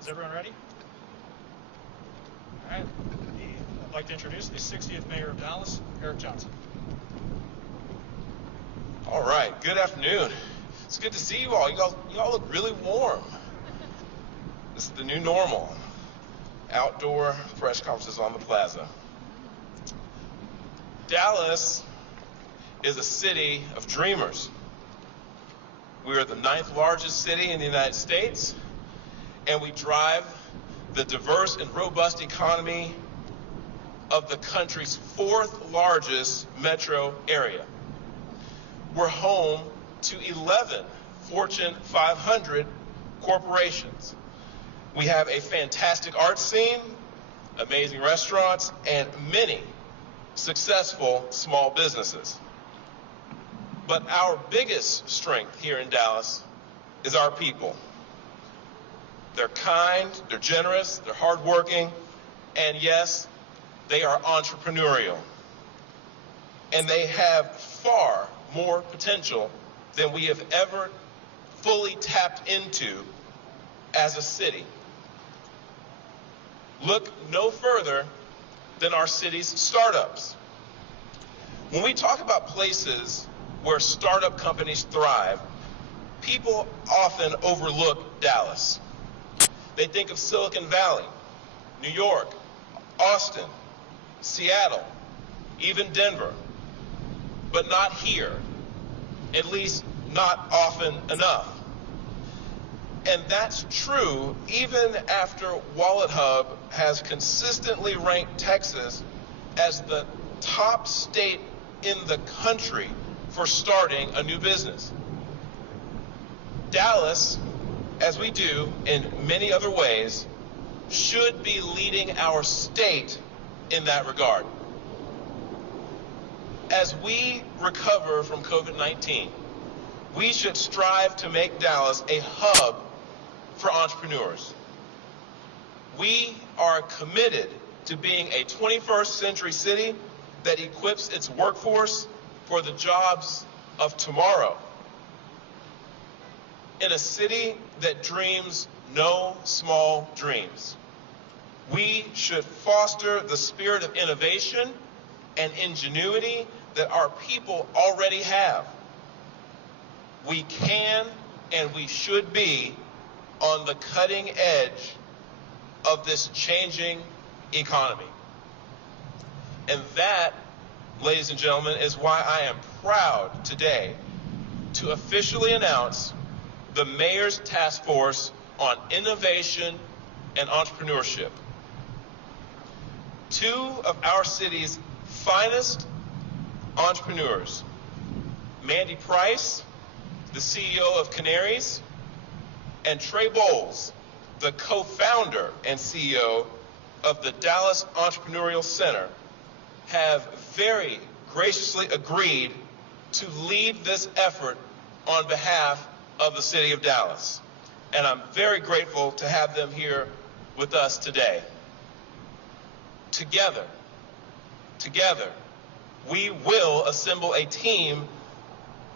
Is everyone ready? All right. I'd like to introduce the 60th Mayor of Dallas, Eric Johnson. All right. Good afternoon. It's good to see you all. You all look really warm. This is the new normal. Outdoor press conferences on the plaza. Dallas is a city of dreamers. We are the 9th largest city in the United States, and we drive the diverse and robust economy of the country's 4th largest metro area. We're home to 11 Fortune 500 corporations. We have a fantastic art scene, amazing restaurants, and many successful small businesses. But our biggest strength here in Dallas is our people. They're kind, they're generous, they're hardworking, and yes, they are entrepreneurial. And they have far more potential than we have ever fully tapped into as a city. Look no further than our city's startups. When we talk about places where startup companies thrive, people often overlook Dallas. They think of Silicon Valley, New York, Austin, Seattle, even Denver, but not here, at least not often enough. And that's true even after WalletHub has consistently ranked Texas as the top state in the country for starting a new business. Dallas, as we do in many other ways, should be leading our state in that regard. As we recover from COVID-19, we should strive to make Dallas a hub for entrepreneurs. We are committed to being a 21st century city that equips its workforce for the jobs of tomorrow. In a city that dreams no small dreams, we should foster the spirit of innovation and ingenuity that our people already have. We can and we should be on the cutting edge of this changing economy. And that, ladies and gentlemen, is why I am proud today to officially announce the Mayor's Task Force on Innovation and Entrepreneurship. 2 of our city's finest entrepreneurs, Mandy Price, the CEO of Canaries, and Trey Bowles, the co-founder and CEO of the Dallas Entrepreneurial Center, have very graciously agreed to lead this effort on behalf of the city of Dallas. And I'm very grateful to have them here with us today. Together, we will assemble a team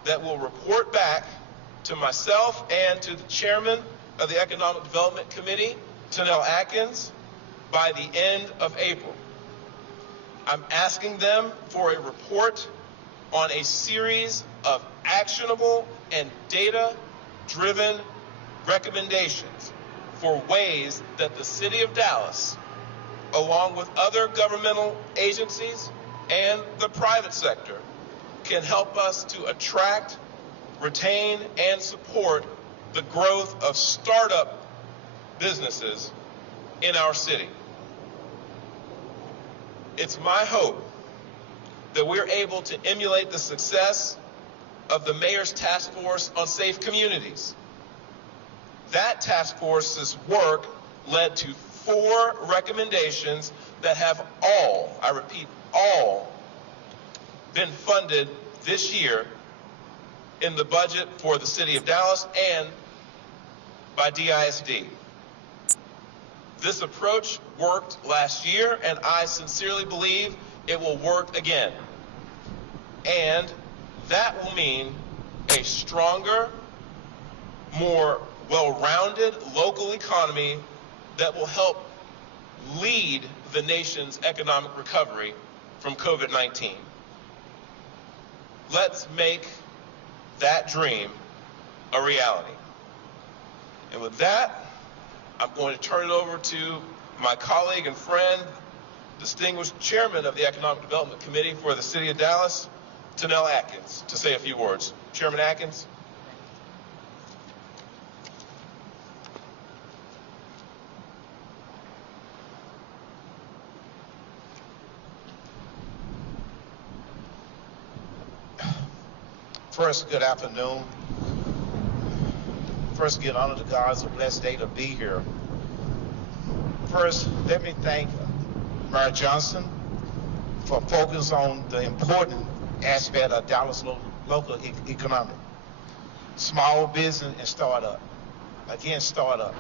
that will report back to myself and to the chairman of the Economic Development Committee, Tanel Atkins, by the end of April. I'm asking them for a report on a series of actionable and data-driven recommendations for ways that the city of Dallas, along with other governmental agencies and the private sector, can help us to attract, retain, and support the growth of startup businesses in our city. It's my hope that we're able to emulate the success of the Mayor's Task Force on Safe Communities. That task force's work led to 4 recommendations that have all, I repeat, all, been funded this year in the budget for the city of Dallas and by DISD. This approach worked last year, and I sincerely believe it will work again. And that will mean a stronger, more well-rounded local economy that will help lead the nation's economic recovery from COVID-19. Let's make that dream a reality. And with that, I'm going to turn it over to my colleague and friend, distinguished chairman of the Economic Development Committee for the City of Dallas, Tanel Atkins, to say a few words. Chairman Atkins. First, good afternoon. First, give honor to God. It's a blessed day to be here. First, let me thank Mayor Johnson for focusing on the important aspect of Dallas local economic. Small business and startup. Again, startup.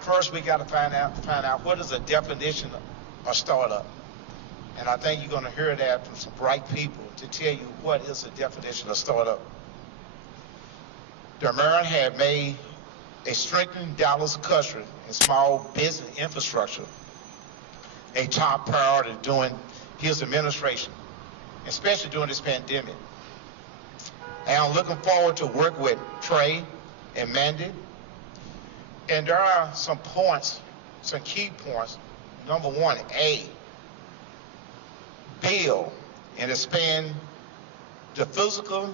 First, we got to find out what is the definition of startup. And I think you're going to hear that from some bright people to tell you what is the definition of startup. The mayor had made a strengthening Dallas culture and small business infrastructure a top priority during his administration, especially during this pandemic. And I'm looking forward to work with Trey and Mandy. And there are some points, some key points. Number one, build and expand the physical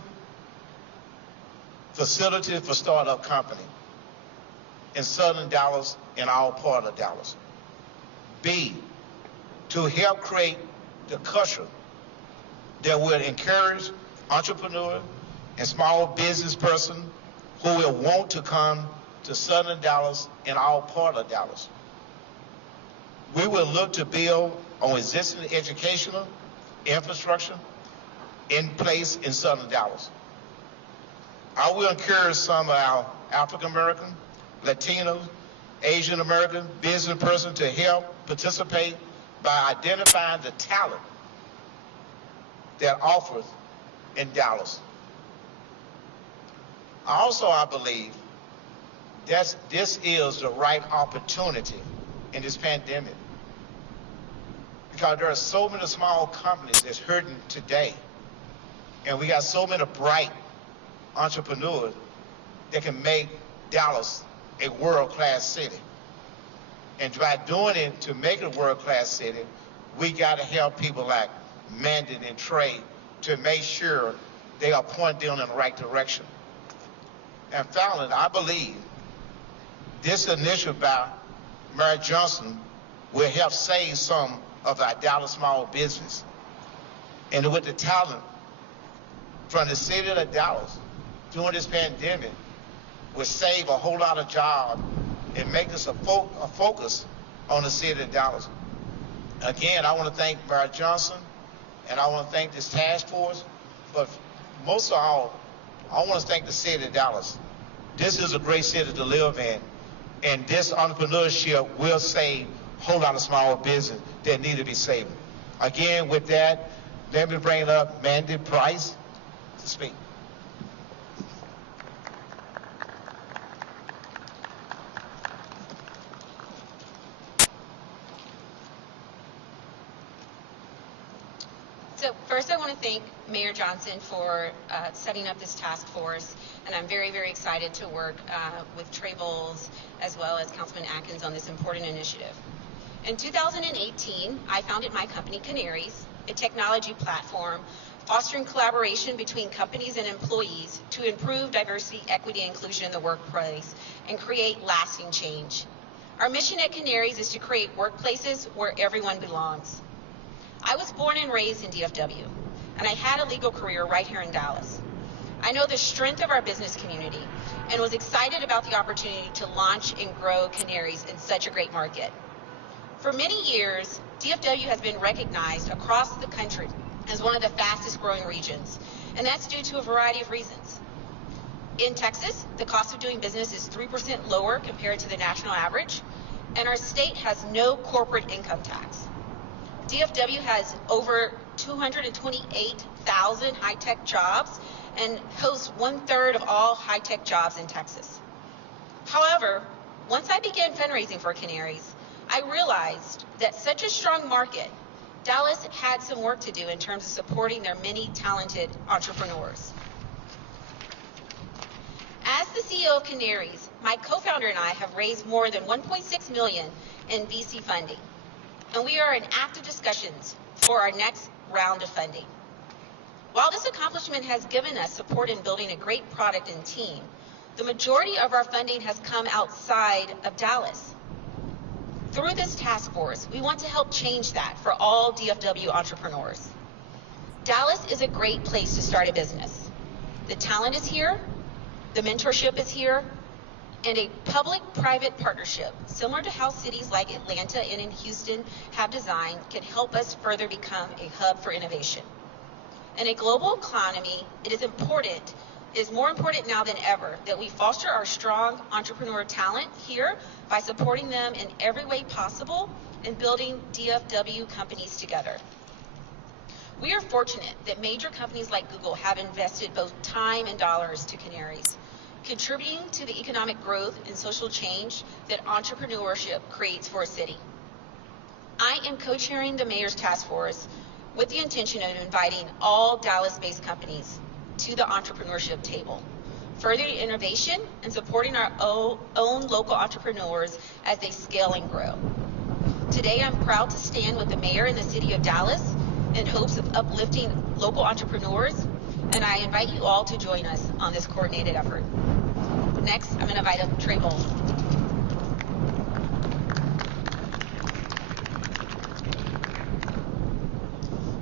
facility for startup company in southern Dallas and all part of Dallas. B, to help create the culture that will encourage entrepreneurs and small business person who will want to come to southern Dallas and all part of Dallas. We will look to build on existing educational infrastructure in place in southern Dallas. I will encourage some of our African American, Latino, Asian American business person to help participate by identifying the talent that offers in Dallas. I believe that this is the right opportunity in this pandemic, because there are so many small companies that's hurting today, and we got so many bright entrepreneurs that can make Dallas a world-class city. And by doing it to make it a world-class city, we got to help people like Mandan and Trey to make sure they are pointing in the right direction. And finally, I believe this initiative by Mayor Johnson will help save some of our Dallas small business. And with the talent from the city of Dallas during this pandemic, will save a whole lot of jobs and make us a focus on the city of Dallas. Again, I want to thank Mayor Johnson, and I want to thank this task force, but most of all, I want to thank the city of Dallas. This is a great city to live in, and this entrepreneurship will save a whole lot of small business that need to be saved. Again, with that, let me bring up Mandy Price to speak. So first I want to thank Mayor Johnson for setting up this task force, and I'm very, very excited to work with Trey Bowles as well as Councilman Atkins on this important initiative. In 2018, I founded my company Canaries, a technology platform fostering collaboration between companies and employees to improve diversity, equity, and inclusion in the workplace and create lasting change. Our mission at Canaries is to create workplaces where everyone belongs. I was born and raised in DFW, and I had a legal career right here in Dallas. I know the strength of our business community and was excited about the opportunity to launch and grow Canaries in such a great market. For many years, DFW has been recognized across the country as one of the fastest growing regions, and that's due to a variety of reasons. In Texas, the cost of doing business is 3% lower compared to the national average, and our state has no corporate income tax. DFW has over 228,000 high-tech jobs and hosts 1/3 of all high-tech jobs in Texas. However, Once I began fundraising for Canaries, I realized that such a strong market, Dallas had some work to do in terms of supporting their many talented entrepreneurs. As the CEO of Canaries, my co-founder and I have raised more than $1.6 million in VC funding, and we are in active discussions for our next round of funding. While this accomplishment has given us support in building a great product and team, the majority of our funding has come outside of Dallas. Through this task force, we want to help change that for all DFW entrepreneurs. Dallas is a great place to start a business. The talent is here, the mentorship is here, and a public-private partnership, similar to how cities like Atlanta and in Houston have designed, can help us further become a hub for innovation. In a global economy, it is more important now than ever that we foster our strong entrepreneur talent here by supporting them in every way possible and building DFW companies together. We are fortunate that major companies like Google have invested both time and dollars to Canaries, contributing to the economic growth and social change that entrepreneurship creates for a city. I am co-chairing the Mayor's Task Force with the intention of inviting all Dallas-based companies to the entrepreneurship table, furthering innovation and supporting our own local entrepreneurs as they scale and grow. Today, I'm proud to stand with the mayor and the city of Dallas in hopes of uplifting local entrepreneurs, and I invite you all to join us on this coordinated effort. Next, I'm going to invite up Trey Bowles.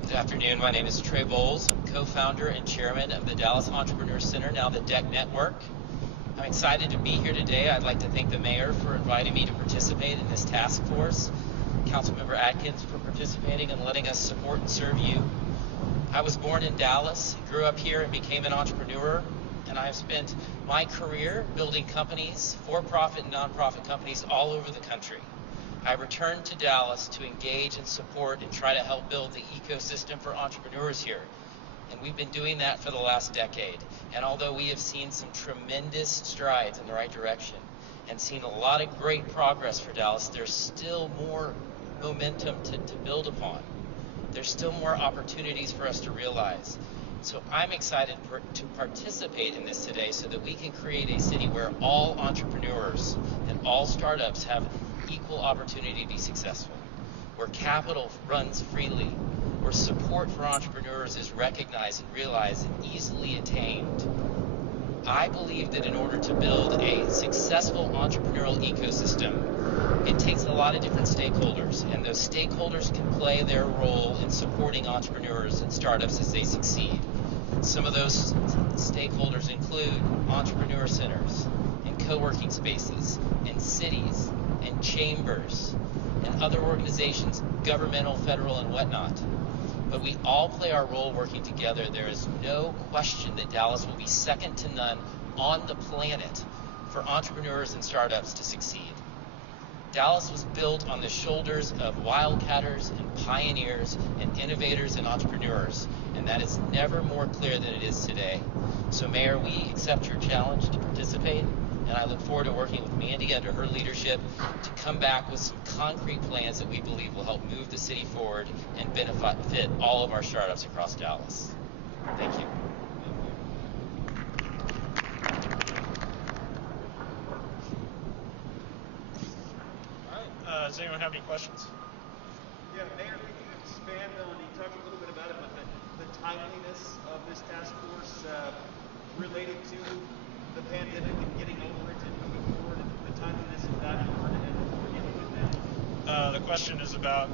Good afternoon. My name is Trey Bowles. I'm co-founder and chairman of the Dallas Entrepreneur Center, now the DEC Network. I'm excited to be here today. I'd like to thank the mayor for inviting me to participate in this task force, Councilmember Atkins for participating and letting us support and serve you. I was born in Dallas, grew up here, and became an entrepreneur, and I have spent my career building companies, for-profit and nonprofit companies all over the country. I returned to Dallas to engage and support and try to help build the ecosystem for entrepreneurs here. And we've been doing that for the last decade. And although we have seen some tremendous strides in the right direction and seen a lot of great progress for Dallas, there's still more momentum to build upon. There's still more opportunities for us to realize. So I'm excited to participate in this today so that we can create a city where all entrepreneurs and all startups have equal opportunity to be successful, where capital runs freely, where support for entrepreneurs is recognized and realized and easily attained. I believe that in order to build a successful entrepreneurial ecosystem, it takes a lot of different stakeholders, and those stakeholders can play their role in supporting entrepreneurs and startups as they succeed. Some of those stakeholders include entrepreneur centers and co-working spaces and cities and chambers and other organizations, governmental, federal, and whatnot. But we all play our role working together. There is no question that Dallas will be second to none on the planet for entrepreneurs and startups to succeed. Dallas was built on the shoulders of wildcatters and pioneers and innovators and entrepreneurs, and that is never more clear than it is today. So Mayor, we accept your challenge to participate, and I look forward to working with Mandy under her leadership to come back with some concrete plans that we believe will help move the city forward and benefit all of our startups across Dallas. Thank you. Does anyone have any questions? Yeah, Mayor, could you expand on, you talked a little bit about it, but the timeliness of this task force related to the pandemic and getting over it and moving forward, and the timeliness of that and what we're dealing with now? The question is about,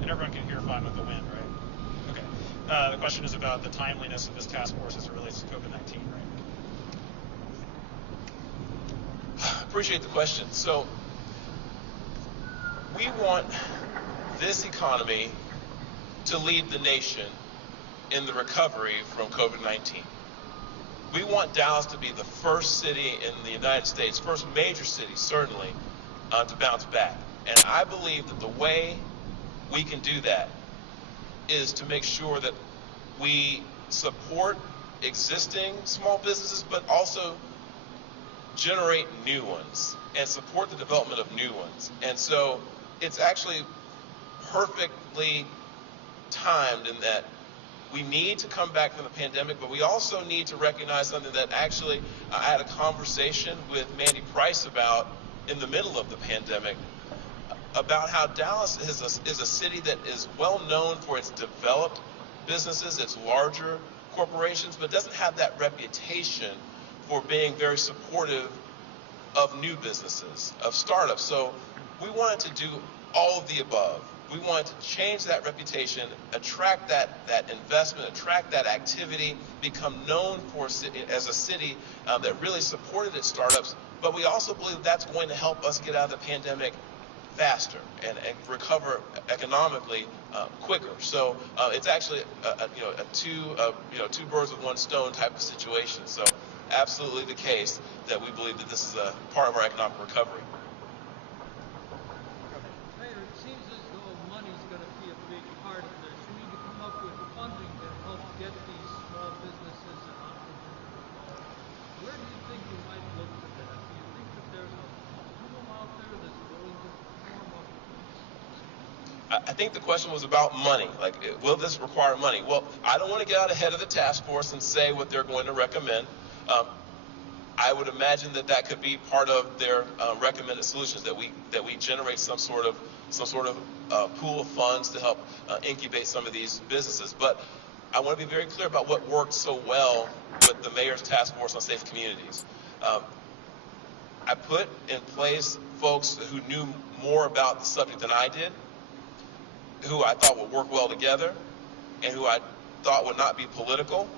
and everyone can hear fine with the wind, right? Okay. The question is about the timeliness of this task force as it relates to COVID-19, right? Appreciate the question. So we want this economy to lead the nation in the recovery from COVID-19. We want Dallas to be the first city in the United States, first major city certainly, to bounce back. And I believe that the way we can do that is to make sure that we support existing small businesses, but also generate new ones and support the development of new ones. And so it's actually perfectly timed in that we need to come back from the pandemic, but we also need to recognize something that actually I had a conversation with Mandy Price about in the middle of the pandemic, about how Dallas is a city that is well known for its developed businesses, its larger corporations, but doesn't have that reputation for being very supportive of new businesses, of startups. So we wanted to do all of the above. We wanted to change that reputation, attract that investment, attract that activity, become known for as a city that really supported its startups. But we also believe that's going to help us get out of the pandemic faster and recover economically quicker. So it's actually two birds with one stone type of situation. So absolutely the case that we believe that this is a part of our economic recovery. Mayor, it seems as though money's going to be a big part of this. You need to come up with funding to help get these small businesses and entrepreneurs. Where do you think you might look for that? Do you think that there's a pool out there that's willing to form up? I think the question was about money. Like, will this require money? Well, I don't want to get out ahead of the task force and say what they're going to recommend. I would imagine that could be part of their recommended solutions, that we generate some sort of pool of funds to help incubate some of these businesses. But I want to be very clear about what worked so well with the mayor's task force on safe communities. I put in place folks who knew more about the subject than I did, who I thought would work well together, and who I thought would not be political,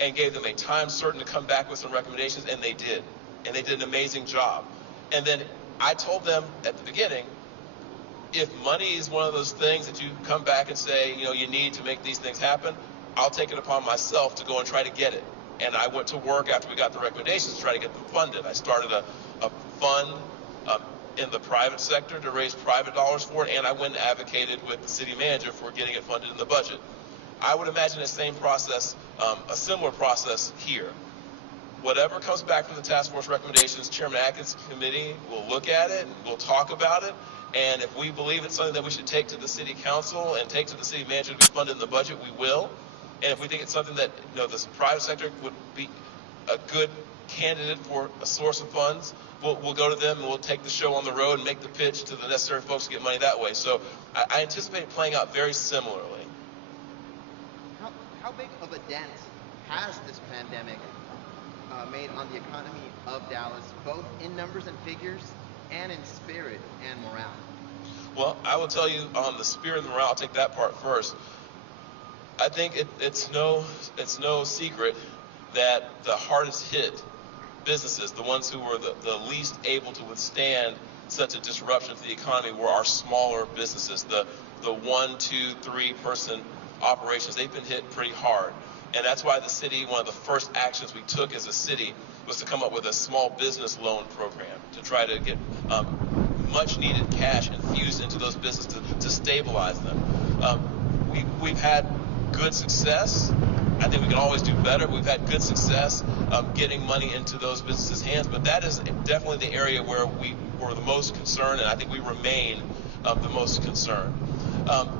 and gave them a time certain to come back with some recommendations, and they did. And they did an amazing job. And then I told them at the beginning, if money is one of those things that you come back and say, you need to make these things happen, I'll take it upon myself to go and try to get it. And I went to work after we got the recommendations to try to get them funded. I started a fund in the private sector to raise private dollars for it, and I went and advocated with the city manager for getting it funded in the budget. I would imagine the same process, a similar process here. Whatever comes back from the task force recommendations, Chairman Atkins' committee will look at it, and we'll talk about it, and if we believe it's something that we should take to the city council and take to the city manager to be funded in the budget, we will. And if we think it's something that the private sector would be a good candidate for a source of funds, we'll go to them and we'll take the show on the road and make the pitch to the necessary folks to get money that way. So I anticipate it playing out very similarly. How big of a dent has this pandemic made on the economy of Dallas, both in numbers and figures and in spirit and morale? Well, I will tell you on the spirit and morale, I'll take that part first. I think it's no secret that the hardest hit businesses, the ones who were the least able to withstand such a disruption to the economy, were our smaller businesses, the 1, 2, 3 person operations. They've been hit pretty hard. And that's why the city, one of the first actions we took as a city was to come up with a small business loan program to try to get much needed cash infused into those businesses to stabilize them. We've had good success. I think we can always do better. We've had good success getting money into those businesses' hands, but that is definitely the area where we were the most concerned, and I think we remain the most concerned.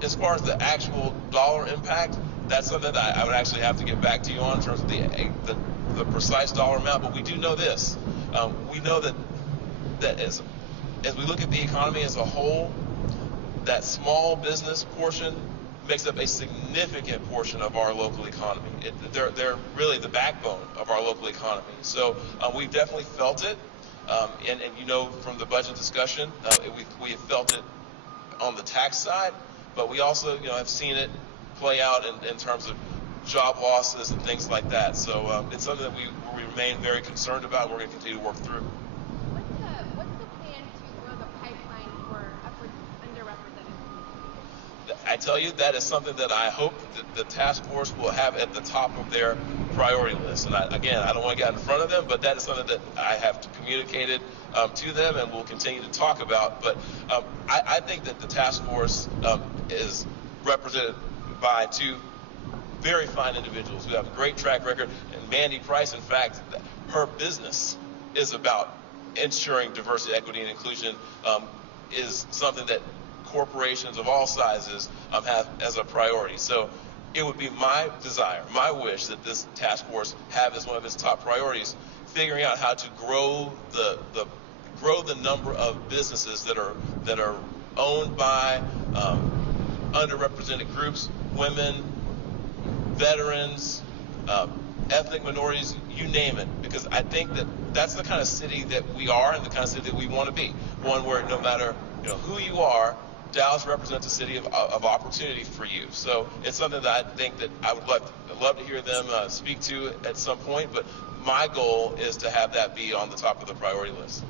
As far as the actual dollar impact, that's something that I would actually have to get back to you on in terms of the precise dollar amount, but we do know this. We know that as we look at the economy as a whole, that small business portion makes up a significant portion of our local economy. They're really the backbone of our local economy. So we've definitely felt it, and from the budget discussion, we have felt it on the tax side, but we also have seen it play out in terms of job losses and things like that. So it's something that we remain very concerned about, and we're going to continue to work through. What's the plan to grow the pipeline for underrepresented communities? I tell you, that is something that I hope that the task force will have at the top of their priority list. And I don't want to get in front of them, but that is something that I have communicated to them and will continue to talk about. But I think that the task force is represented by two very fine individuals who have a great track record. And Mandy Price, in fact, her business is about ensuring diversity, equity, and inclusion is something that corporations of all sizes have as a priority. So it would be my desire, my wish, that this task force have as one of its top priorities figuring out how to grow the number of businesses that are owned by underrepresented groups, women, veterans, ethnic minorities, you name it, because I think that that's the kind of city that we are and the kind of city that we want to be. One where no matter who you are, Dallas represents a city of opportunity for you. So it's something that I think that I would love to hear them speak to at some point, but my goal is to have that be on the top of the priority list.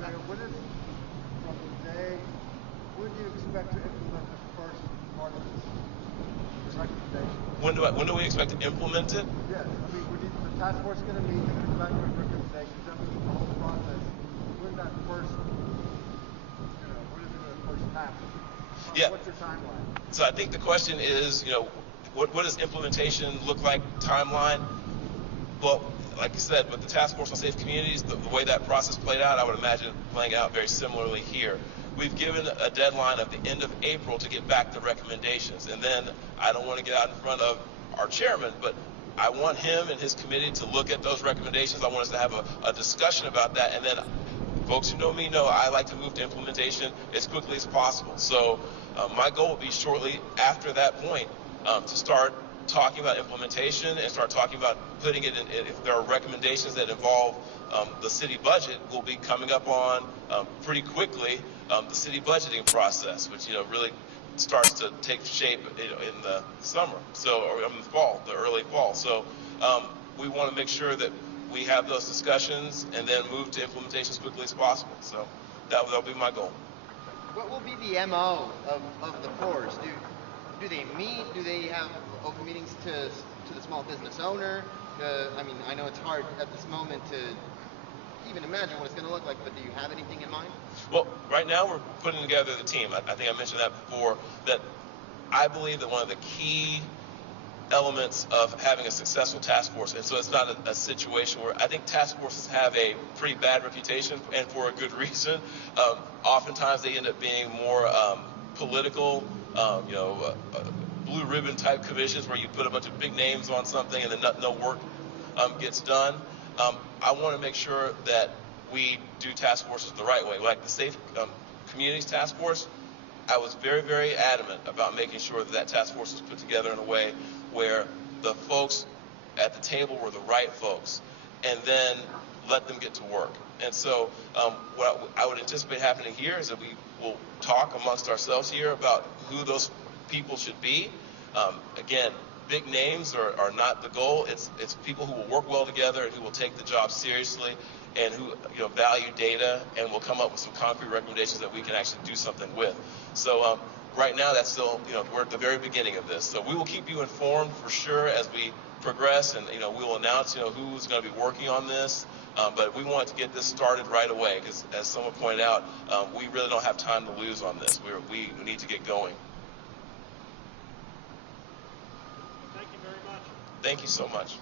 Mayor, when do you expect to implement the first part of this recommendation? When do we expect to implement it? Yes, the task force is going to meet, they're going to come back with recommendations, then we need the whole process. When that first, when is it going to first happen? Yeah. What's your timeline? So I think the question is, what does implementation look like, timeline? Well, like you said, with the Task Force on Safe Communities, the way that process played out, I would imagine playing out very similarly here. We've given a deadline of the end of April to get back the recommendations. And then I don't want to get out in front of our chairman, but I want him and his committee to look at those recommendations. I want us to have a discussion about that. And then folks who know me know I like to move to implementation as quickly as possible. So my goal will be shortly after that point to start talking about implementation and start talking about putting it in. If there are recommendations that involve the city budget, we'll be coming up on pretty quickly the city budgeting process, which really starts to take shape in the summer, or in the fall, the early fall. So we want to make sure that we have those discussions and then move to implementation as quickly as possible. So that'll be my goal. What will be the MO of the force? Do they meet? Do they have open meetings to the small business owner? I know it's hard at this moment to even imagine what it's going to look like, but do you have anything in mind? Well, right now we're putting together the team. I think I mentioned that before, that I believe that one of the key elements of having a successful task force, and so it's not a situation where I think task forces have a pretty bad reputation, and for a good reason. Oftentimes they end up being more political, blue ribbon type commissions where you put a bunch of big names on something and then no work gets done. I want to make sure that we do task forces the right way. Like the Safe Communities Task Force, I was very, very adamant about making sure that task force was put together in a way where the folks at the table were the right folks, and then let them get to work. And so what I would anticipate happening here is that we will talk amongst ourselves here about who those people should be. Again, big names are not the goal. It's people who will work well together and who will take the job seriously and who value data and will come up with some concrete recommendations that we can actually do something with. So right now that's still, we're at the very beginning of this. So we will keep you informed for sure as we progress, and we will announce who's going to be working on this. But we want to get this started right away because, as someone pointed out, we really don't have time to lose on this. We need to get going. Thank you very much. Thank you so much.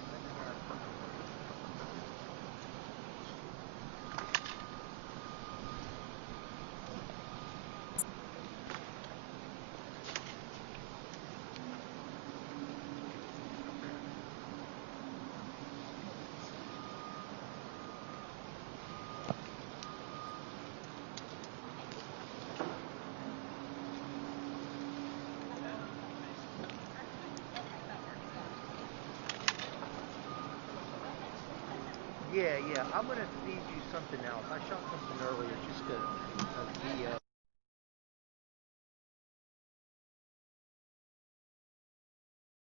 Yeah, I'm gonna feed you something else. I shot something earlier, just a video.